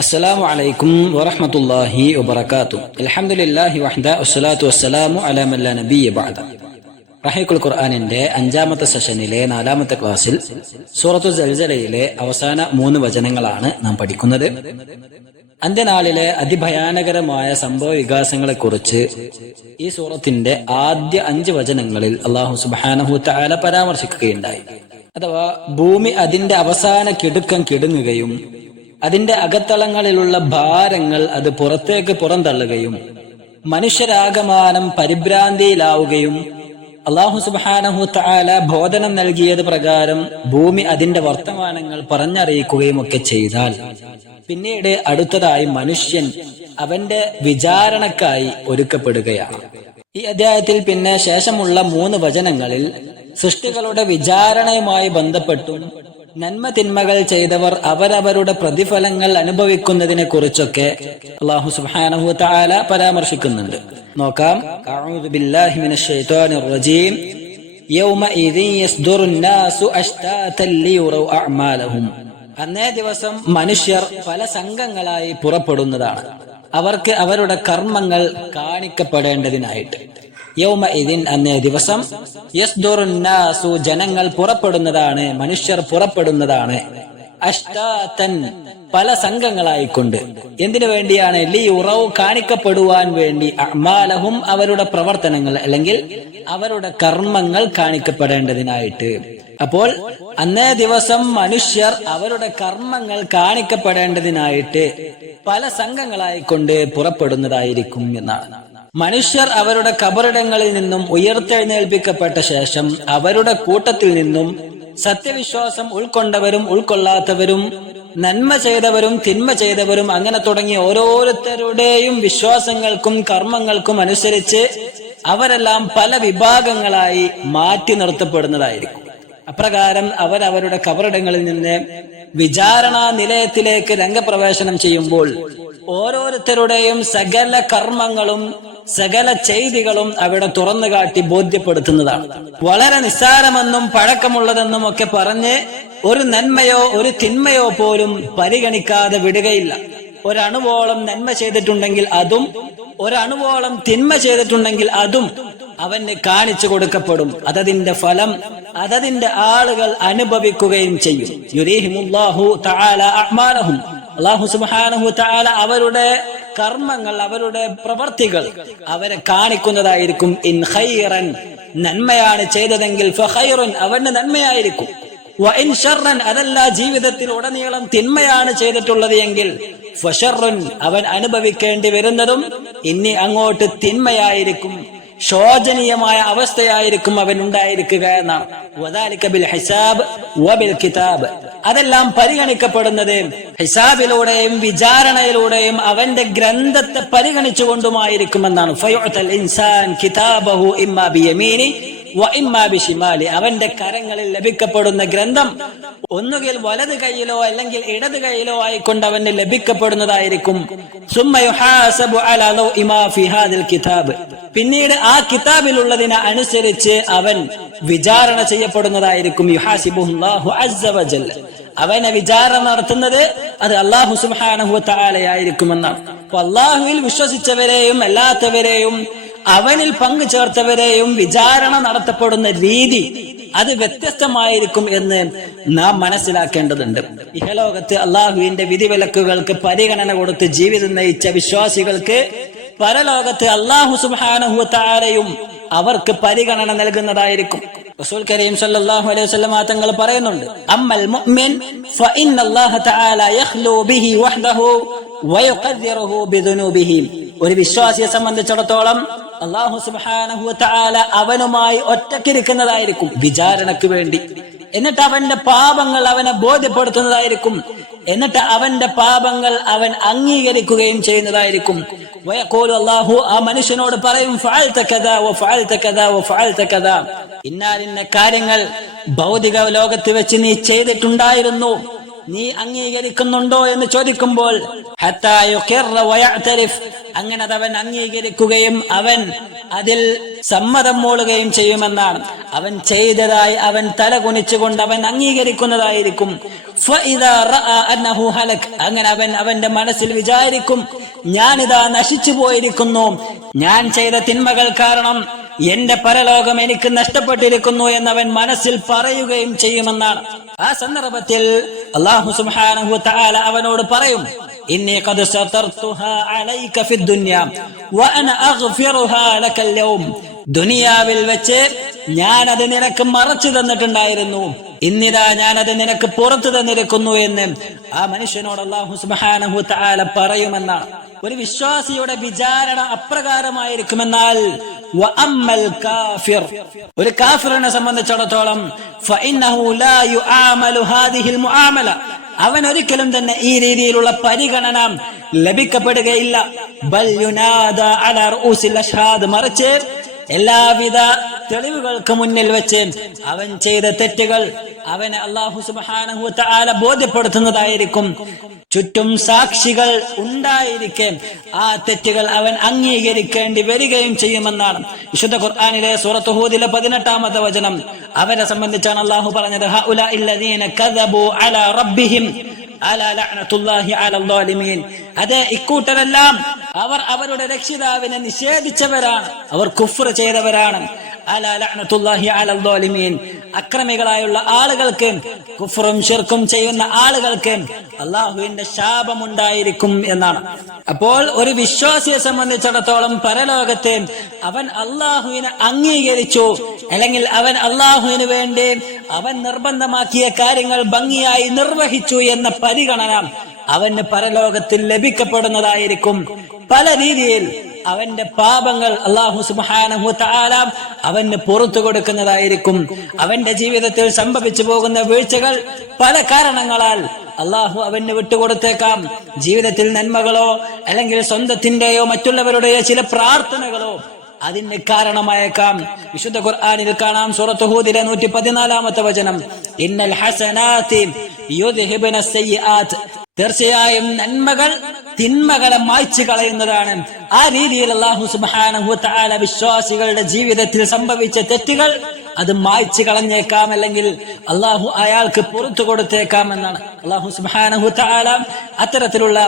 അസ്സലാമു അലൈക്കും വറഹ്മത്തുള്ളാഹി വബറകാതുഹു. അൽഹംദുലില്ലാഹി വഹ്ദ വസ്സലാത്തു വസ്സലാമു അലാ മൻ ലാ നബിയ്യ ബഅദ. റഹീഖുൽ ഖുർആനിന്റെ 5ാമത്തെ സെഷനിലെ 4ാമത്തെ ക്ലാസ്സിൽ സൂറത്തു സൽസലയിലെ അവസാന 3 വചനങ്ങളാണ് നാം പഠിക്കുന്നത്. അന്ത്യനാളിലെ അതിഭയാനകരമായ സംഭവ വികാസങ്ങളെ കുറിച്ച് ഈ സൂറത്തിന്റെ ആദ്യ 5 വചനങ്ങളിൽ അല്ലാഹു സുബ്ഹാനഹു തആല പരാമർശിക്കുകയുണ്ടായി. അഥവാ ഭൂമി അതിന്റെ അവസാന കിടുക്കം കിടുങ്ങുകയും അതിന്റെ അകത്തളങ്ങളിലുള്ള ഭാരങ്ങൾ അത് പുറത്തേക്ക് പുറന്തള്ളുകയും മനുഷ്യരാകമാനം പരിഭ്രാന്തിയിലാവുകയും അല്ലാഹു സുബ്ഹാനഹു തആല ബോധനം നൽകിയത് പ്രകാരം ഭൂമി അതിന്റെ വർത്തമാനങ്ങൾ പറഞ്ഞറിയിക്കുകയും ഒക്കെ ചെയ്താൽ പിന്നീട് അടുത്തതായി മനുഷ്യൻ അവന്റെ വിചാരണക്കായി ഒരുക്കപ്പെടുകയാണ്. ഈ അധ്യായത്തിൽ പിന്നെ ശേഷമുള്ള 3 വചനങ്ങളിൽ സൃഷ്ടികളുടെ വിചാരണയുമായി ബന്ധപ്പെട്ടും നന്മ തിന്മകൾ ചെയ്തവർ അവരവരുടെ പ്രതിഫലങ്ങൾ അനുഭവിക്കുന്നതിനെ കുറിച്ചൊക്കെ അല്ലാഹു സുബ്ഹാനഹു തആല പരാമർശിക്കുന്നുണ്ട്. നോക്കാം. അഊദു ബില്ലാഹി മിനശ് ശൈത്വാനിർ റജീം. യൗമഇദിൻ യസ്ദുറുൻ നാസു അശ്താതൻ ലിയുറൗ അഅമാലഹും. അന്നേ ദിവസം മനുഷ്യർ പല സംഘങ്ങളായി പുറപ്പെടുന്നതാണ്, അവർക്ക് അവരുടെ കർമ്മങ്ങൾ കാണിക്കപ്പെടേണ്ടതിനായിട്ട്. യൗമഇദിൻ അന്നേ ദിവസം, യസ്ദുറുൻ നാസു ജനങ്ങൾ പുറപ്പെടുന്നതാണ്, മനുഷ്യർ പുറപ്പെടുന്നതാണ്. അശ്താതൻ പല സംഘങ്ങളായിക്കൊണ്ട്. എന്തിനു വേണ്ടിയാണ്? ലിയുറൗ കാണിക്കപ്പെടുവാൻ വേണ്ടി. അഅമാലഹും അവരുടെ പ്രവർത്തനങ്ങൾ അല്ലെങ്കിൽ അവരുടെ കർമ്മങ്ങൾ കാണിക്കപ്പെടേണ്ടതിനായിട്ട്. അപ്പോൾ അന്നേ ദിവസം മനുഷ്യർ അവരുടെ കർമ്മങ്ങൾ കാണിക്കപ്പെടേണ്ടതിനായിട്ട് പല സംഘങ്ങളായിക്കൊണ്ട് പുറപ്പെടുന്നതായിരിക്കും എന്നാണ്. മനുഷ്യർ അവരുടെ ഖബറിടങ്ങളിൽ നിന്നും ഉയർത്തെഴുന്നേൽപ്പിക്കപ്പെട്ട ശേഷം അവരുടെ കൂട്ടത്തിൽ നിന്നും സത്യവിശ്വാസം ഉൾക്കൊണ്ടവരും ഉൾക്കൊള്ളാത്തവരും, നന്മ ചെയ്തവരും തിന്മ ചെയ്തവരും, അങ്ങനെ തുടങ്ങിയ ഓരോരുത്തരുടെയും വിശ്വാസങ്ങൾക്കും കർമ്മങ്ങൾക്കും അനുസരിച്ച് അവരെല്ലാം പല വിഭാഗങ്ങളായി മാറ്റി നിർത്തപ്പെടുന്നതായിരിക്കും. അപ്രകാരം അവരവരുടെ ഖബറിടങ്ങളിൽ നിന്ന് വിചാരണാ നിലയത്തിലേക്ക് രംഗപ്രവേശനം ചെയ്യുമ്പോൾ ഓരോരുത്തരുടെയും സകല കർമ്മങ്ങളും സകല ചെയ്തികളും അവിടെ തുറന്നു കാട്ടി ബോധ്യപ്പെടുത്തുന്നതാണ്. വളരെ നിസ്സാരമെന്നും പഴക്കമുള്ളതെന്നും ഒക്കെ പറഞ്ഞ് ഒരു നന്മയോ ഒരു തിന്മയോ പോലും പരിഗണിക്കാതെ വിടുകയില്ല. ഒരണുവോളം നന്മ ചെയ്തിട്ടുണ്ടെങ്കിൽ അതും ഒരണുവോളം തിന്മ ചെയ്തിട്ടുണ്ടെങ്കിൽ അതും അവന് കാണിച്ചു കൊടുക്കപ്പെടും. അതതിന്റെ ഫലം അതതിന്റെ ആളുകൾ അനുഭവിക്കുകയും ചെയ്യും. യുരീഹിമുല്ലാഹു തആല അഅ്മാലഹും. അല്ലാഹു സുബ്ഹാനഹു തആല അവരുടെ കർമ്മങ്ങൾ, അവരുടെ പ്രവർത്തികൾ അവരെ കാണിക്കുന്നതായിരിക്കും. ഇൻ ഖൈറൻ നന്മയാണ് ചെയ്തതെങ്കിൽ ഫഖൈറുൻ അവന് നന്മയായിരിക്കും. വ ഇൻ ശർറൻ അതല്ല ജീവിതത്തിൽ ഉടനീളം തിന്മയാണ് ചെയ്തിട്ടുള്ളത് എങ്കിൽ ഫശർറുൻ അവൻ അനുഭവിക്കേണ്ടി വരുന്നതും ഇനി അങ്ങോട്ട് തിന്മയായിരിക്കും, ശോചനീയമായ അവസ്ഥയായിരിക്കും അവൻ ഉണ്ടായിരിക്കുക എന്നാണ്. വദാലിക ബിൽ ഹിസാബ് വബിൽ കിതാബ്. അതെല്ലാം പരിഗണിക്കപ്പെടുന്നത് ഹിസാബിലൂടെയും വിചാരണയിലൂടെയും അവന്റെ ഗ്രന്ഥത്തെ പരിഗണിച്ചുകൊണ്ടുമായിരിക്കുമെന്നാണ്. ഫയുഅതൽ ഇൻസാൻ കിതാബഹു ഇമ്മാ ബിയമീനി വ ഇമ്മാ ബിശിമാലി. അവന്റെ കരങ്ങളിൽ ലഭിക്കപ്പെടുന്ന ഗ്രന്ഥം ഒന്നുകിൽ വലത് കൈയിലോ അല്ലെങ്കിൽ ഇടത് കൈയിലോ ആയിക്കൊണ്ട് അവന് ലഭിക്കപ്പെടുന്നതായിരിക്കും. സുമ്മ യുഹാസബു അലാ ലൗഇ മാ ഫി ഹാദിൽ കിതാബ്. പിന്നീട് ആ കിതാബിലുള്ളതിനെ അനുസരിച്ച് അവൻ വിചാരണ ചെയ്യപ്പെടുന്നതായിരിക്കും. യുഹാസിബുല്ലാഹു അസ്സ വജല്ല. അവനെ വിചാരണ നടത്തുന്നത് അത് അല്ലാഹു സുബ്ഹാനഹു തആലയായിരിക്കുമെന്നാണ്. അപ്പോൾ അല്ലാഹുവിൽ വിശ്വസിച്ചവരെയും അല്ലാത്തവരെയും അവനിൽ പങ്കു ചേർത്തവരെയും വിചാരണ നടത്തപ്പെടുന്ന രീതി അത് വ്യത്യസ്തമായിരിക്കും എന്ന് നാം മനസ്സിലാക്കേണ്ടതുണ്ട്. ഇഹലോകത്ത് അള്ളാഹുവിന്റെ വിധിവിലക്കുകൾക്ക് പരിഗണന കൊടുത്ത് ജീവിതം നയിച്ച വിശ്വാസികൾക്ക് പരലോകത്ത് അല്ലാഹു സുബ്ഹാനഹു തആലയും അവർക്ക് പരിഗണന നൽകുന്നതായിരിക്കും. റസൂൽ കരീം സല്ലല്ലാഹു അലൈഹി വസല്ലം തങ്ങൾ പറയുന്നുണ്ട്, അമ്മൽ മുഅ്മിൻ ഫഇന്നല്ലാഹ തആല യഖ്ലു ബിഹി വഹ്ദഹു വയഖദ്ദിറുഹു ബിദുനൂബിഹി. ഒരു വിശ്വാസിയെ സംബന്ധിച്ചിടത്തോളം അല്ലാഹു സുബ്ഹാനഹു തആല അവനുമായി ഒറ്റക്കിരിക്കുന്നതായിരിക്കും വിചാരണയ്ക്ക് വേണ്ടി. എന്നിട്ട് അവന്റെ പാപങ്ങൾ അവനെ ബോധ്യപ്പെടുത്തുന്നതായിരിക്കും. എന്നിട്ട് അവന്റെ പാപങ്ങൾ അവൻ അംഗീകരിക്കുകയും ചെയ്യുന്നതായിരിക്കും. വയഖൂലു അല്ലാഹു ആ മനുഷ്യനോട് പറയും, ഫഅൽത കദാ വഫഅൽത കദാ വഫഅൽത കദാ. ഇന്ന കാര്യങ്ങൾ ഭൗതിക ലോകത്ത് വെച്ച് നീ ചെയ്തിട്ടുണ്ടായിരുന്നു, നീ അംഗീകരിക്കുന്നുണ്ടോ എന്ന് ചോദിക്കുമ്പോൾ ഹത്താ യുഖിറ വയഅ്തരിഫ്, അങ്ങനെ അവൻ അംഗീകരിക്കുകയും അവൻ അതിൽ സമ്മതം മൂളുകയും ചെയ്യുമെന്നാണ്. അവൻ ചെയ്തതായി അവൻ തല കുനിച്ചുകൊണ്ട് അവൻ അംഗീകരിക്കുന്നതായിരിക്കും. അങ്ങനെ അവന്റെ മനസ്സിൽ വിചാരിക്കും, ഞാനിതാ നശിച്ചു പോയിരിക്കുന്നു, ഞാൻ ചെയ്ത തിന്മകൾ കാരണം എന്റെ പരലോകം എനിക്ക് നഷ്ടപ്പെട്ടിരിക്കുന്നു എന്നവൻ മനസ്സിൽ പറയുകയും ചെയ്യുമെന്നാണ്. ആ സന്ദർഭത്തിൽ അല്ലാഹു സുബ്ഹാനഹു വ തആല അവനോട് പറയും, ഇന്നി ഖദ് സതർതുഹാ അലൈക ഫിദ് ദുനിയ വഅന അഗ്ഫിറുഹാ ലകൽ യൗം. ദുനിയാവിൽ വെച്ച് ഞാനത് നിനക്ക് മറച്ചു തന്നിട്ടുണ്ടായിരുന്നു, ഇന്നിതാ ഞാനത് നിനക്ക് പുറത്തു തന്നിരിക്കുന്നു എന്ന് ആ മനുഷ്യനോട് അല്ലാഹു സുബ്ഹാനഹു വ തആല പറയുമെന്നാണ്. ഒരു വിശ്വാസിയുടെ വിചാരണ അപ്രകാരമായിരിക്കുമെന്നാൽ വഅമ്മൽ കാഫിർ, ഒരു കാഫിറിനെ സംബന്ധിച്ചിടത്തോളം ഫഇന്നഹു ലാ യുആമലു ഹാദിഹിൽ മുആമല, അവൻ ഒരിക്കലും തന്നെ ഈ രീതിയിലുള്ള പരിഗണന ലഭിക്കപ്പെടുകയില്ല. ബൽ യുനാദ അലാ റൂസിൽ അഷ്ഹാദ്, മറിച്ച് എല്ലാവിധ തെളിവുകൾക്ക് മുന്നിൽ വെച്ച് അവൻ ചെയ്ത തെറ്റുകൾ അവനെ അല്ലാഹു സുബ്ഹാനഹു വ തആല ബോധ്യപ്പെടുത്തുന്നതായിരിക്കും. ചുറ്റും സാക്ഷികൾ ഉണ്ടായിരിക്കെ ആ തെറ്റുകൾ അവൻ അംഗീകരിക്കേണ്ടി വരികയും ചെയ്യുമെന്നാണ്. വിശുദ്ധ ഖുർആനിലെ സൂറത്ത് ഹൂദിലെ 18-ാമത്തെ വചനം അവരെ സംബന്ധിച്ചാണ് അല്ലാഹു പറഞ്ഞത്, ഹഉലാഇൽ ലദീന കദബു അലാ റബ്ബിഹിം അലാ ലഅനത്തുല്ലാഹി അലൽ ളാലിമീൻ. അതെ, ഇക്കൂട്ടരെല്ലാം അവർ അവരുടെ രക്ഷിതാവിനെ നിഷേധിച്ചവരാണ്, അവർ കുഫ്ർ ചെയ്തവരാണ്. അലാ ലഅനത്തുല്ലാഹി അലൽ ളാലിമീൻ, അക്രമികളായുള്ള ആളുകൾക്ക്, കുഫ്റും ശിർക്കും ചെയ്യുന്ന ആളുകൾക്ക് അല്ലാഹുവിന്റെ ശാപമുണ്ടായിരിക്കും എന്നാണ്. അപ്പോൾ ഒരു വിശ്വാസിയെ സംബന്ധിച്ചിടത്തോളം പരലോകത്തെ അവൻ അല്ലാഹുവിനെ അംഗീകരിച്ചു, അല്ലെങ്കിൽ അവൻ അല്ലാഹുവിന് വേണ്ടി അവൻ നിർബന്ധമാക്കിയ കാര്യങ്ങൾ ഭംഗിയായി നിർവഹിച്ചു എന്ന പരിഗണന അവന് പരലോകത്തിൽ ലഭിക്കപ്പെടുന്നതായിരിക്കും. പല രീതിയിൽ അവന്റെ പാപങ്ങൾ അല്ലാഹു സുബ്ഹാനഹു വ തആല അവന് പുറത്തു കൊടുക്കുന്നതായിരിക്കും. അവന്റെ ജീവിതത്തിൽ സംഭവിച്ചു പോകുന്ന വീഴ്ചകൾ പല കാരണങ്ങളാൽ അല്ലാഹു അവന് വിട്ടുകൊടുത്തേക്കാം. ജീവിതത്തിൽ നന്മകളോ അല്ലെങ്കിൽ സ്വന്തത്തിന്റെയോ മറ്റുള്ളവരുടെയോ ചില പ്രാർത്ഥനകളോ അതിന് കാരണമായേക്കാം. വിശുദ്ധ ഖുർആനിൽ കാണാം, സൂറത്ത് ഹൂദിലെ 114-ാമത്തെ വചനം, ഇന്നൽ ഹസനാതി യുദ്ഹിബുന സയ്യിആത്, തീർച്ചയായും നന്മകൾ തിന്മകളെ മായ്ച്ചു കളയുന്നതാണ്. ആ രീതിയിൽ അല്ലാഹു സുബ്ഹാനഹു വ തആല വിശ്വാസികളുടെ ജീവിതത്തിൽ സംഭവിച്ച തെറ്റുകൾ അത് മായ്ച്ചു കളഞ്ഞേക്കാം, അല്ലെങ്കിൽ അല്ലാഹു അയാൾക്ക് പുറത്തു കൊടുത്തേക്കാം എന്നാണ്. അല്ലാഹു സുബ്ഹാനഹു വ തആല അത്തരത്തിലുള്ള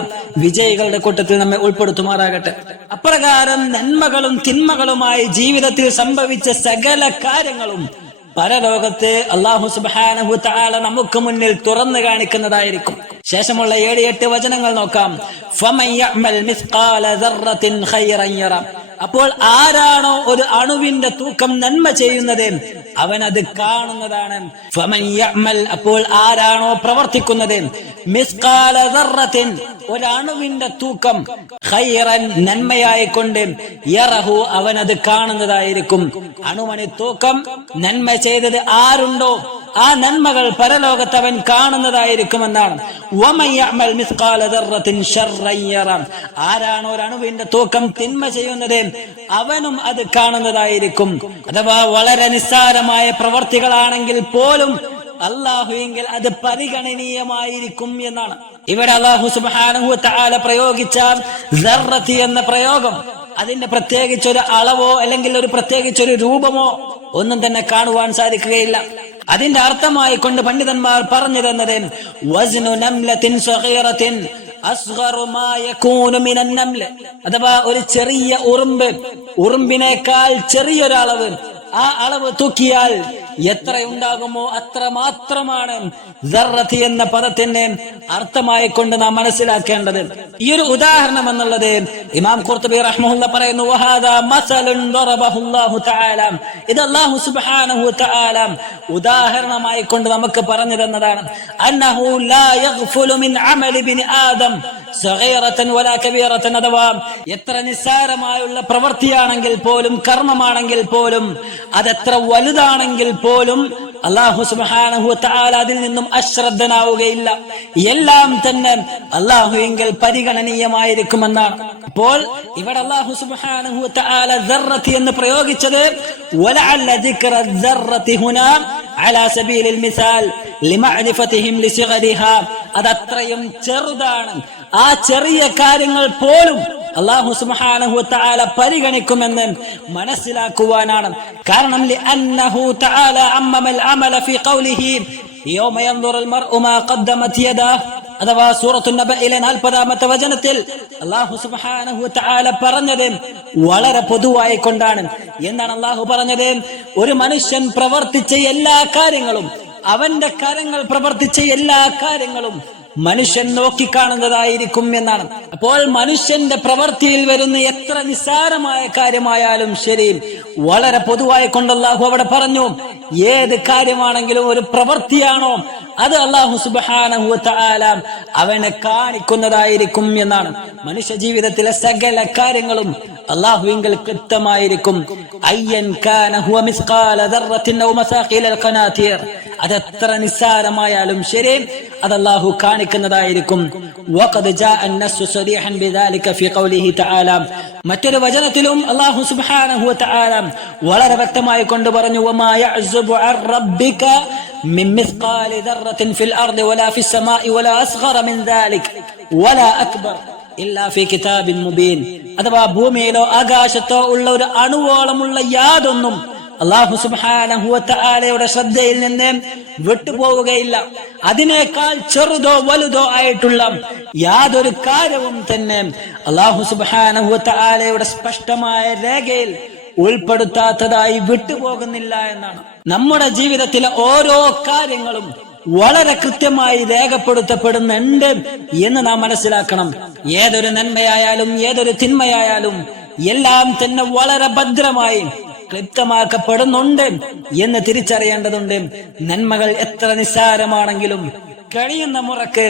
വിജയികളുടെ കൂട്ടത്തിൽ നമ്മെ ഉൾപ്പെടുത്തുമാറാകട്ടെ. അപ്രകാരം നന്മകളും തിന്മകളുമായി ജീവിതത്തിൽ സംഭവിച്ച സകല കാര്യങ്ങളും പരലോകത്തെ അല്ലാഹു സുബ്ഹാനഹു വ തആല നമുക്ക് മുന്നിൽ തുറന്നു കാണിക്കുന്നതായിരിക്കും. ശേഷമുള്ള 7-8 വചനങ്ങൾ നോക്കാം. ഫമൻ യഅമൽ മിസ്ഖാല ദർറത്തിൻ ഖൈറൻ യറ, അപ്പോൾ ആരാണോ ഒരു അണുവിന്റെ തൂക്കം നന്മ ചെയ്യുന്നത് അവൻ അത് കാണുന്നതാണ്. ഫമൻ യഅമൽ, അപ്പോൾ ആരാണോ പ്രവർത്തിക്കുന്നത്, മിസ്ഖാല ദർറത്തിൻ, ഒരു അണുവിന്റെ തൂക്കം, ഖൈറൻ നന്മയായിക്കൊണ്ട്, യറഹു അവൻ അത് കാണുന്നതായിരിക്കും. അണുമണി തൂക്കം നന്മ ചെയ്തത് ആരുണ്ടോ ആ നന്മകൾ പരലോകത്ത് അവൻ കാണുന്നതായിരിക്കുമെന്നാണ്. വമൻ യഅമൽ മിസ്ഖാല ദർറത്തിൻ ശർറൻ യറ, ആരാണോ ഒരു അണുവിന്റെ തൂക്കം തിന്മ ചെയ്യുന്നത് അവനും അത് കാണുന്നതായിരിക്കും. അഥവാ വളരെ നിസ്സാരമായ പ്രവർത്തികളാണെങ്കിൽ പോലും അല്ലാഹുവിങ്കിൽ അത് പരിഗണനീയമായിരിക്കും എന്നാണ്. ഇവിടെ അല്ലാഹു സുബ്ഹാനഹു വ തആല പ്രയോഗിച്ച ദർറത്തി എന്ന പ്രയോഗം അതിന്റെ പ്രത്യേകിച്ചൊരു അളവോ അല്ലെങ്കിൽ ഒരു പ്രത്യേകിച്ചൊരു രൂപമോ ഒന്നും തന്നെ കാണുവാൻ സാധിക്കുകയില്ല. അതിന്റെ അർത്ഥമായി കൊണ്ട് പണ്ഡിതന്മാർ പറഞ്ഞു തന്നത്, വസ്നു നംലത്തിൻ സഗീറത്തിൻ അസ്ഗറു മാ യകൂനു മിനൻ നംല, അഥവാ ഒരു ചെറിയ ഉറുമ്പിനേക്കാൾ ചെറിയൊരളവ്, ആ അളവ് തൂക്കിയാൽ എത്രയുണ്ടാകുമോ അത്ര മാത്രമാണ് ദർറത്തി എന്ന പദത്തിന്റെ അർത്ഥമായി കൊണ്ട് നാം മനസ്സിലാക്കേണ്ടത്. ഈ ഒരു ഉദാഹരണം എന്നുള്ളത് ഇമാം ഖുർത്തുബി റഹ്മഹുല്ലാ പറയുന്നു, വഹാദാ മസലുൻ ദറബഹുല്ലാഹു തആല, ഇത് അല്ലാഹു സുബ്ഹാനഹു വ തആല ഉദാഹരണമായി കൊണ്ട് നമുക്ക് പറഞ്ഞു തന്നതാണ്. അന്നഹു ലാ യഗ്ഫുലു മിൻ അമലി ഇബ്നി ആദം സഗീറതൻ വലാ കബീറതൻ, അഥവാ എത്ര നിസ്സാരമായുള്ള പ്രവൃത്തിയാണെങ്കിൽ പോലും, കർമ്മമാണെങ്കിൽ പോലും, അതെത്ര വലുതാണെങ്കിൽ പോലും അല്ലാഹു സുബ്ഹാനഹു വ തആല അതിൽ നിന്നും അശ്രദ്ധനാവുകയില്ല. എല്ലാം തന്നെ അല്ലാഹുവിങ്കൽ പരിഗണനീയമായിരിക്കുമെന്നാണ്. അപ്പോൾ ഇവിടെ അല്ലാഹു സുബ്ഹാനഹു വ തആല ദർറത്തി എന്ന് പ്രയോഗിച്ചത് വലഅല്ല ദിക്റ ദർറത്തി ഹുനാ അലാ സബീലിൽ മിസാൽ ലിമഅരിഫതിഹിം ലിസിഗരിഹാ, അതത്രയും ചെറുതാണ്. ആ ചെറിയ കാര്യങ്ങൾ പോലും അല്ലാഹു സുബ്ഹാനഹു വ തആല പരിഗണിക്കുമെന്ന് മനസ്സിലാക്കുവാനാണ്. കാരണം ലിഅന്നഹു തആല അമ്മൽ അമല ഫീ ഖൗലിഹി യൗമ യൻദുറുൽ മർഉ മാ ഖദ്ദമത് യദാഹ്. അഥവാ സൂറത്തുൻ നബഇലെ 40-ാമത്തെ വചനത്തിൽ അല്ലാഹു സുബ്ഹാനഹു വ തആല പറഞ്ഞത് വളരെ പൊതുവായി കൊണ്ടാണ്. എന്താണ് അല്ലാഹു പറഞ്ഞത്? ഒരു മനുഷ്യൻ പ്രവർത്തിച്ച എല്ലാ കാര്യങ്ങളും, അവന്റെ കരങ്ങൾ പ്രവർത്തിച്ച എല്ലാ കാര്യങ്ങളും മനുഷ്യൻ നോക്കിക്കാണുന്നതായിരിക്കും എന്നാണ്. അപ്പോൾ മനുഷ്യന്റെ പ്രവൃത്തിയിൽ വരുന്ന എത്ര നിസ്സാരമായ കാര്യമായാലും ശരി, വളരെ പൊതുവായി കൊണ്ട് അല്ലാഹു അവിടെ പറഞ്ഞു, ഏത് കാര്യമാണെങ്കിലും ഒരു പ്രവൃത്തിയാണോ അത് അല്ലാഹു സുബ്ഹാനഹു വ തആല അവനെ കാണിക്കുന്നതായിരിക്കും എന്നാണ്. മനുഷ്യ ജീവിതത്തിലെ സകല കാര്യങ്ങളും അല്ലാഹുവിങ്കൽ കൃത്യമായിരിക്കും. അയ്യൻ കാന ഹുവ മിസ്ഖാല ദർറത്തിൻ ഔ മസാഖിലൽ ഖനാതിർ, അതെത്ര നിസ്സാരമായാലും ശരി അത് അല്ലാഹു കാണിക്കുന്നതായിരിക്കും. വഖദ് ജാഅ അൻ-നസ്സു സരീഹൻ ബിദാലിക ഫീ ഖൗലിഹി തആല, മറ്റൊരു വചനത്തിലും അല്ലാഹു സുബ്ഹാനഹു വ തആല വളരെ വ്യക്തമായി കൊണ്ട് പറഞ്ഞു, വമാ യഅ്സുബു അൻ റബ്ബിക മിൻ മിസ്ഖാലി ദർറത്തിൻ ഫിൽ അർദി വലാ ഫിസ് സമാഇ വലാ അസ്ഗറ മിൻ ദാലിക വലാ അക്ബർ ഇല്ലാ ഫീ കിതാബിൻ മുബീൻ. അഥവാ ഭൂമിയിലോ ആകാശത്തോ ഉള്ള ഒരു അണുവോളമുള്ള യാതൊന്നും അല്ലാഹു സുബ്ഹാനഹു വ തആലയുടെ ശ്രദ്ധയിൽ നിന്ന് വിട്ടുപോവുകയില്ല. അതിനേക്കാൾ ചെറുതോ വലുതോ ആയിട്ടുള്ള യാതൊരു കാര്യവും തന്നെ അല്ലാഹു സുബ്ഹാനഹു വ തആലയുടെ സ്പഷ്ടമായ രേഖയിൽ ഉൾപ്പെടുത്താത്തതായി വിട്ടുപോകുന്നില്ല എന്നാണ്. നമ്മുടെ ജീവിതത്തിലെ ഓരോ കാര്യങ്ങളും വളരെ കൃത്യമായി രേഖപ്പെടുത്തപ്പെടുന്നുണ്ട് എന്ന് നാം മനസ്സിലാക്കണം. ഏതൊരു നന്മയായാലും ഏതൊരു തിന്മയായാലും എല്ലാം തന്നെ വളരെ ഭദ്രമായി ക്ലിപ്തമാക്കപ്പെടുന്നുണ്ട് എന്ന് തിരിച്ചറിയേണ്ടതുണ്ട്. നന്മകൾ എത്ര നിസ്സാരമാണെങ്കിലും കഴിയുന്ന മുറക്ക്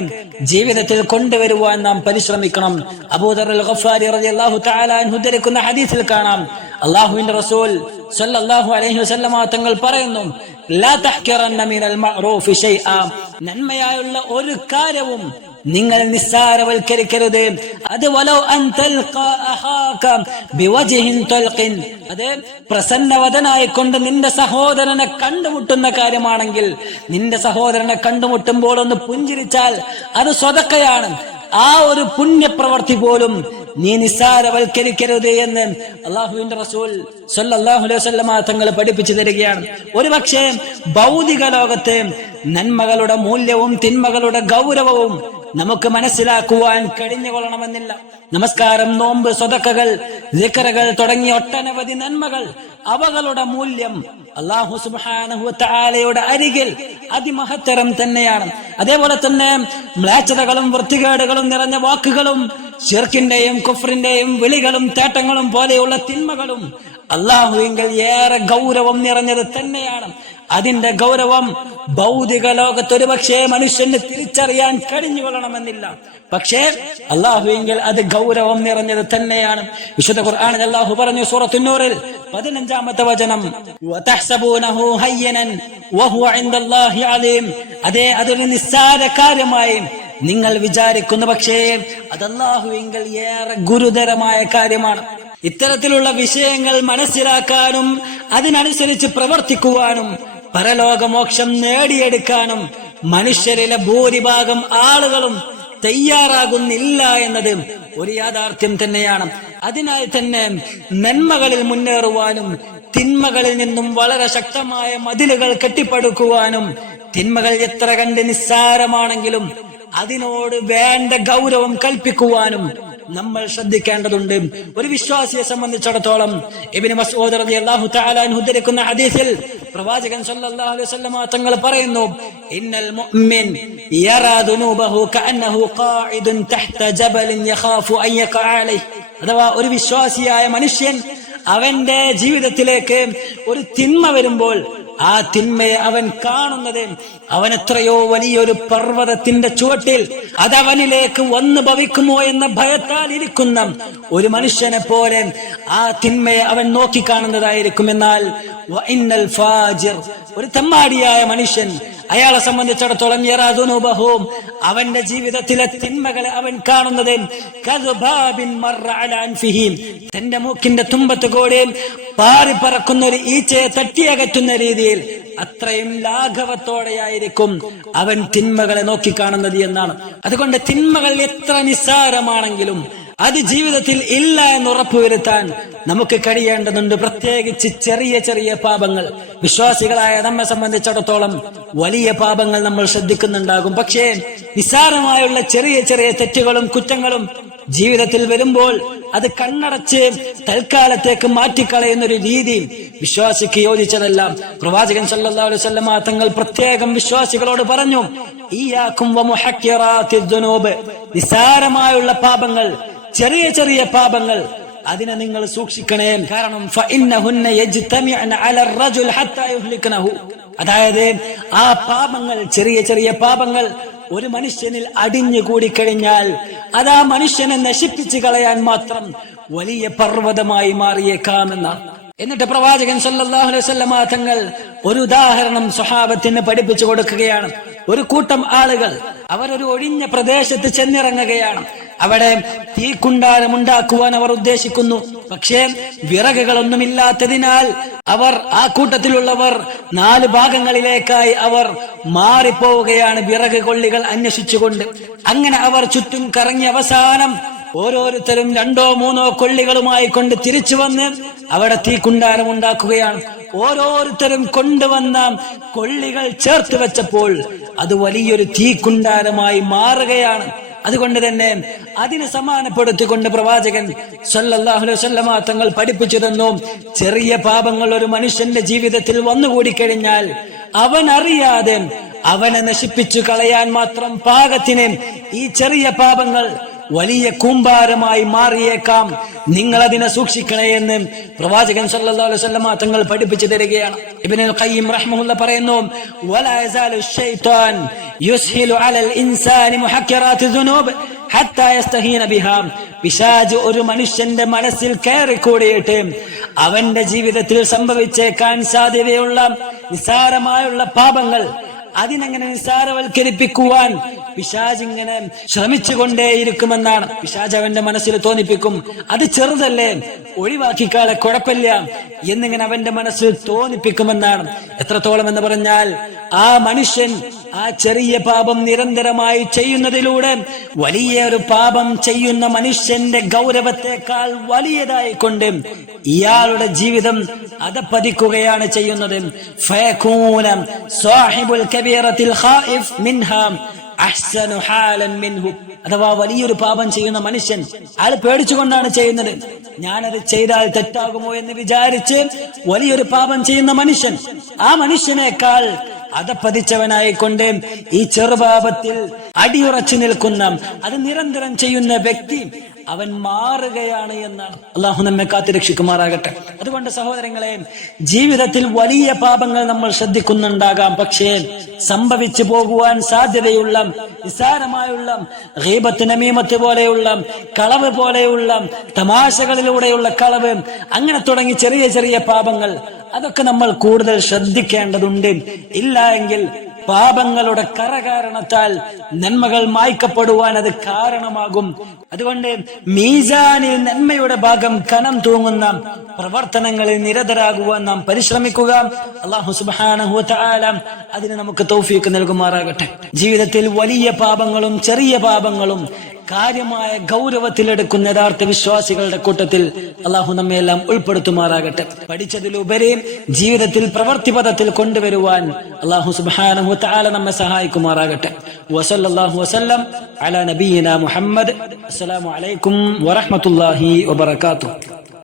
ജീവിതത്തിൽ കൊണ്ടുവരുവാൻ നാം പരിശ്രമിക്കണം. അബൂദർ അൽ ഗഫാരി റളിയല്ലാഹു തആല അൻഹു ഉദ്ധരിക്കുന്ന ഹദീസിൽ കാണാം, അല്ലാഹുവിന്റെ റസൂൽ സ്വല്ലല്ലാഹു അലൈഹി വസല്ലമ തങ്ങൾ പറയുന്നു, ലാ തഹ്കിറന്ന മിനൽ മഅറൂഫി ശൈആ, നന്മയായുള്ള ഒരു കാര്യവും നിങ്ങൾ നിസ്സാരവൽക്കരിക്കരുത്. അത് വലൗ അൻ തൽഖാ അഹാക ബിവജ്ഹിൻ തൽഖിൻ, അത് പ്രസന്നവദനായി കൊണ്ട് നിന്റെ സഹോദരനെ കണ്ടുമുട്ടുന്ന കാര്യമാണെങ്കിൽ, നിന്റെ സഹോദരനെ കണ്ടുമുട്ടുമ്പോൾ ഒന്ന് പുഞ്ചിരിച്ചാൽ അത് സ്വതക്കയാണ്. ആ ഒരു പുണ്യപ്രവർത്തി പോലും നീ നിസ്സാരവൽക്കരിക്കരുത് എന്ന് അല്ലാഹുവിന്റെ റസൂൽ സ്വല്ലല്ലാഹു അലൈഹി വസല്ലമ തങ്ങൾ പഠിപ്പിച്ചു തരികയാണ്. ഒരുപക്ഷെ ഭൗതിക ലോകത്തെ നന്മകളുടെ മൂല്യവും തിന്മകളുടെ ഗൗരവവും നമുക്ക് മനസ്സിലാക്കുവാൻ കഴിഞ്ഞുകൊള്ളണമെന്നില്ല. നമസ്കാരം, നോമ്പ്, സ്വതക്കകൾ, ദിക്റുകൾ തുടങ്ങിയ ഒട്ടനവധി നന്മകൾ, അവകളുടെ മൂല്യം അല്ലാഹു സുബ്ഹാനഹു വ തആലയുടെ അരികിൽ അതിമഹത്തരം തന്നെയാണ്. അതേപോലെ തന്നെ മ്ലേച്ഛതകളും വൃത്തികേടുകളും നിറഞ്ഞ വാക്കുകളും ശിർക്കിന്റെയും കുഫ്രിന്റെയും വിളികളും തേട്ടങ്ങളും പോലെയുള്ള തിന്മകളും അല്ലാഹുവിങ്കൽ ഏറെ ഗൗരവം നിറഞ്ഞത് തന്നെയാണ്. അതിന്റെ ഗൗരവം ഭൗതിക ലോകത്ത് ഒരു പക്ഷേ മനുഷ്യന് തിരിച്ചറിയാൻ കഴിഞ്ഞുകൊള്ളണമെന്നില്ല. പക്ഷേ അല്ലാഹുവിങ്കൽ അത് ഗൗരവം നിറഞ്ഞത് തന്നെയാണ്. വിശുദ്ധ ഖുർആനിൽ അല്ലാഹു പറഞ്ഞു, സൂറത്തുൻ നൂറിൽ 15-ാമത്തെ വചനം, വതഹ്സബൂനഹു ഹയ്യനൻ വഹുവ ഇൻദല്ലാഹി അലീം, അതേ അതൊരു നിസ്സാര കാര്യമായി നിങ്ങൾ വിചാരിക്കുന്നു, പക്ഷേ അത് അല്ലാഹുവിങ്കൽ ഏറെ ഗുരുതരമായ കാര്യമാണ്. ഇത്തരത്തിലുള്ള വിഷയങ്ങൾ മനസ്സിലാക്കാനും അതിനനുസരിച്ച് പ്രവർത്തിക്കുവാനും പരലോകമോക്ഷം നേടിയെടുക്കാനും മനുഷ്യരിലെ ഭൂരിഭാഗം ആളുകളും തയ്യാറാകുന്നില്ല എന്നത് ഒരു യാഥാർത്ഥ്യം തന്നെയാണ്. അതിനാൽ തന്നെ നന്മകളിൽ മുന്നേറുവാനും തിന്മകളിൽ നിന്നും വളരെ ശക്തമായ മതിലുകൾ കെട്ടിപ്പടുക്കുവാനും, തിന്മകൾ എത്ര കണ്ട് നിസ്സാരമാണെങ്കിലും അതിനോട് വേണ്ട ഗൗരവം കൽപ്പിക്കുവാനും നമ്മൾ ശ്രദ്ധിക്കേണ്ടതുണ്ട്. ഒരു വിശ്വാസിയെ സംബന്ധിച്ചിടത്തോളം ഇബ്നു മസ്ഊദ് റളിയല്ലാഹു തആല അൻഹു ഉദ്ധരിക്കുന്ന ഹദീസിൽ പ്രവാചകൻ സല്ലല്ലാഹു അലൈഹി വസല്ലം തങ്ങൾ പറയുന്നു, ഇന്നൽ മുഅ്മിൻ യറാ ദുനൂബഹു കഅന്നഹു ഖാഇദുൻ തഹ്ത ജബലിൻ യഖാഫു അൻ യഖഅ അലൈഹി, അഥവാ ഒരു വിശ്വാസിയായ മനുഷ്യൻ അവന്റെ ജീവിതത്തിലേക്ക് ഒരു തിന്മ വരുമ്പോൾ ആ തിന്മയെ അവൻ കാണുന്നത് അവൻ എത്രയോ വലിയൊരു പർവ്വതത്തിന്റെ ചുവട്ടിൽ അതവനിലേക്ക് വന്നു ഭവിക്കുമോ എന്ന ഭയത്താൽ ഇരിക്കുന്ന ഒരു മനുഷ്യനെ പോലെ ആ തിന്മയെ അവൻ നോക്കിക്കാണുന്നതായിരിക്കും. എന്നാൽ വഇന്നൽ ഫാജിർ, ഒരു തെമ്മാടിയായ മനുഷ്യൻ, അയാളെ സംബന്ധിച്ചിടത്തോളം യറാദുനുബഹു, അവന്റെ ജീവിതത്തിലെ തിന്മകളെ അവൻ കാണുന്നത് കദ്ബാബിൻ മർറ അല അൻഫിഹി, തന്റെ മൂക്കിന്റെ തുമ്പത്ത് കൂടെ പാറിപ്പറക്കുന്ന ഒരു ഈച്ചയെ തട്ടിയകറ്റുന്ന രീതിയിൽ അത്രയും ലാഘവത്തോടെയായിരിക്കും അവൻ തിന്മകളെ നോക്കിക്കാണുന്നത് എന്നാണ്. അതുകൊണ്ട് തിന്മകൾ എത്ര നിസ്സാരമാണെങ്കിലും അത് ജീവിതത്തിൽ ഇല്ല എന്ന് ഉറപ്പുവരുത്താൻ നമുക്ക് കഴിയേണ്ടതുണ്ട്. പ്രത്യേകിച്ച് ചെറിയ ചെറിയ പാപങ്ങൾ. വിശ്വാസികളായ നമ്മെ സംബന്ധിച്ചിടത്തോളം വലിയ പാപങ്ങൾ നമ്മൾ ശ്രദ്ധിക്കുന്നുണ്ടാകും. പക്ഷേ നിസ്സാരമായുള്ള ചെറിയ ചെറിയ തെറ്റുകളും കുറ്റങ്ങളും ജീവിതത്തിൽ വരുമ്പോൾ അത് കണ്ണടച്ച് തൽക്കാലത്തേക്ക് മാറ്റിക്കളയുന്ന ഒരു രീതി വിശ്വാസിക്ക് യോജിച്ചതല്ല. പ്രവാചകൻ സല്ലല്ലാഹു അലൈഹി വസല്ലം തങ്ങൾ പ്രത്യേകം വിശ്വാസികളോട് പറഞ്ഞു, ഇയ്യാകും വമുഹക്കിറാത്തിദ് ദുനൂബ്, നിസ്സാരമായുള്ള പാപങ്ങൾ, ചെറിയ ചെറിയ പാപങ്ങൾ, അതിനെ നിങ്ങൾ സൂക്ഷിക്കണേ. കാരണം ഫഇന്നഹുന്ന യജ്തമിഅന അലർ റജുൽ ഹത്താ യുഹ്ലികനഹു, അതായത് ആ പാപങ്ങൾ, ചെറിയ ചെറിയ പാപങ്ങൾ ഒരു മനുഷ്യനിൽ അടിഞ്ഞുകൂടി കഴിഞ്ഞാൽ അത് ആ മനുഷ്യനെ നശിപ്പിച്ചു കളയാൻ മാത്രം വലിയ പർവ്വതമായി മാറിയേക്കാമെന്നാണ്. എന്നിട്ട് പ്രവാചകൻ സല്ലല്ലാഹു അലൈഹി വസല്ലം തങ്ങൾ ഒരു ഉദാഹരണം സ്വഹാബത്തിന് പഠിപ്പിച്ചു കൊടുക്കുകയാണ്. ഒരു കൂട്ടം ആളുകൾ അവരൊരു ഒഴിഞ്ഞ പ്രദേശത്ത് ചെന്നിറങ്ങുകയാണ്. അവിടെ തീക്കുണ്ടാരം ഉണ്ടാക്കുവാൻ അവർ ഉദ്ദേശിക്കുന്നു. പക്ഷേ വിറകുകളൊന്നുമില്ലാത്തതിനാൽ അവർ, ആ കൂട്ടത്തിലുള്ളവർ 4 ഭാഗങ്ങളിലേക്കായി അവർ മാറിപ്പോവുകയാണ്, വിറക് കൊള്ളികൾ അന്വേഷിച്ചുകൊണ്ട്. അങ്ങനെ അവർ ചുറ്റും കറങ്ങി അവസാനം ഓരോരുത്തരും 2 or 3 കൊള്ളികളുമായി കൊണ്ട് തിരിച്ചു വന്ന് അവിടെ തീക്കുണ്ടാരം ഉണ്ടാക്കുകയാണ്. ഓരോരുത്തരും കൊണ്ടുവന്ന കൊള്ളികൾ ചേർത്ത് വെച്ചപ്പോൾ അത് വലിയൊരു തീക്കുണ്ടാരമായി മാറുകയാണ്. അതുകൊണ്ട് തന്നെ അതിനെ സമാനപ്പെടുത്തിക്കൊണ്ട് പ്രവാചകൻ സല്ലല്ലാഹു അലൈഹി വസല്ലം തങ്ങൾ പഠിപ്പിച്ചു തന്നു, ചെറിയ പാപങ്ങൾ ഒരു മനുഷ്യന്റെ ജീവിതത്തിൽ വന്നുകൂടി കഴിഞ്ഞാൽ അവൻ അറിയാതെ അവനെ നശിപ്പിച്ചു കളയാൻ മാത്രം പാകത്തിന് ഈ ചെറിയ പാപങ്ങൾ വലിയ കൂമ്പാരമായി മാറിയേക്കാം. നിങ്ങൾ അതിനെ സൂക്ഷിക്കണേ എന്ന് പ്രവാചകൻ സല്ലല്ലാഹു അലൈഹി വസല്ലം തങ്ങൾ പഠിപ്പിച്ചു തരികയാണ്. ഇബ്നുൽ ഖയ്യിം റഹിമഹുല്ലാഹ് പറയുന്നു, വലാ യസാലു ശൈത്താൻ യുസ്ഹിലു അലൽ ഇൻസാനി മുഹക്കിറാത്തി ദുനൂബ് ഹത്താ യസ്തഹീന ബിഹാ. പിശാച് ഒരു മനുഷ്യന്റെ മനസ്സിൽ കയറിക്കൂടിയിട്ട് അവന്റെ ജീവിതത്തിൽ സംഭവിച്ചേക്കാൻ സാധ്യതയുള്ള നിസ്സാരമായുള്ള പാപങ്ങൾ, അതിനെങ്ങനെ നിസ്സാരവൽക്കരിപ്പിക്കുവാൻ പിശാച് ഇങ്ങനെ ശ്രമിച്ചുകൊണ്ടേയിരിക്കുമെന്നാണ്. പിശാച് അവന്റെ മനസ്സിൽ തോന്നിപ്പിക്കും, അത് ചെറുതല്ലേ, ഒഴിവാക്കിക്കാളെ കുഴപ്പമില്ല എന്നിങ്ങനെ അവന്റെ മനസ്സിൽ തോന്നിപ്പിക്കുമെന്നാണ്. എത്രത്തോളം എന്ന് പറഞ്ഞാൽ ആ മനുഷ്യൻ ആ ചെറിയ പാപം നിരന്തരമായി ചെയ്യുന്നതിലൂടെ വലിയ ഒരു പാപം ചെയ്യുന്ന മനുഷ്യന്റെ ഗൗരവത്തെക്കാൾ വലിയതായി കൊണ്ട് ഇയാളുടെ ജീവിതം അധപ്പതിക്കുകയാണ് ചെയ്യുന്നത്. ഫയകൂന സാഹിബുൽ കബീറത്തിൽ ഖായിഫ് മിൻഹാ അഹ്സനു ഹാലൻ മിൻഹു, അഥവാ വലിയൊരു പാപം ചെയ്യുന്ന മനുഷ്യൻ അയാൾ പേടിച്ചുകൊണ്ടാണ് ചെയ്യുന്നത്. ഞാനത് ചെയ്താൽ തെറ്റാകുമോ എന്ന് വിചാരിച്ച് വലിയൊരു പാപം ചെയ്യുന്ന മനുഷ്യൻ, ആ മനുഷ്യനേക്കാൾ അധപ്പതിച്ചവനായിക്കൊണ്ട് ഈ ചെറുപാപത്തിൽ അടിയുറച്ചു നിൽക്കുന്ന, അത് നിരന്തരം ചെയ്യുന്ന വ്യക്തി അവൻ മാറുകയാണ് എന്നാണ്. അള്ളാഹു നമ്മെ കാത്തുരക്ഷിക്കുമാറാകട്ടെ. അതുകൊണ്ട് സഹോദരങ്ങളെ, ജീവിതത്തിൽ വലിയ പാപങ്ങൾ നമ്മൾ ശ്രദ്ധിക്കുന്നുണ്ടാകാം. പക്ഷേ സംഭവിച്ചു പോകുവാൻ സാധ്യതയുള്ള നിസ്സാരമായുള്ള ഗീബത്ത്, നമീമത്ത് പോലെയുള്ള കളവ് പോലെയുള്ള തമാശകളിലൂടെയുള്ള കളവ്, അങ്ങനെ തുടങ്ങി ചെറിയ ചെറിയ പാപങ്ങൾ, അതൊക്കെ നമ്മൾ കൂടുതൽ ശ്രദ്ധിക്കേണ്ടതുണ്ട്. ഇല്ല എങ്കിൽ പാപങ്ങളുടെ കരകാരണത്താൽ നന്മകൾ മായ്ക്കപ്പെടുവാൻ അത് കാരണമാകും. അതുകൊണ്ട് മീസാനിൽ നന്മയുടെ ഭാഗം കനം തൂങ്ങുന്ന പ്രവർത്തനങ്ങളിൽ നിരതരാകുവാൻ നാം പരിശ്രമിക്കുക. അല്ലാഹു സുബ്ഹാനഹു വ തആല അതിന് നമുക്ക് തൗഫീഖ് നൽകുമാറാകട്ടെ. ജീവിതത്തിൽ വലിയ പാപങ്ങളും ചെറിയ പാപങ്ങളും കാര്യമായ ഗൗരവത്തിലെടുക്കുന്ന യഥാർത്ഥ വിശ്വാസികളുടെ കൂട്ടത്തിൽ അള്ളാഹു നമ്മയെല്ലാം ഉൾപ്പെടുത്തുമാറാകട്ടെ. പഠിച്ചതിലുപരി ജീവിതത്തിൽ പ്രവൃത്തിപഥത്തിൽ കൊണ്ടുവരുവാൻ അള്ളാഹു സുബ്ഹാനഹു വ തആല നമ്മെ സഹായിക്കുമാറാകട്ടെ. വസല്ലല്ലാഹു വസല്ലം അലാ നബിയിനാ മുഹമ്മദ്. അസ്സലാമു അലൈക്കും വറഹ്മത്തുള്ളാഹി വബറകാതുഹു.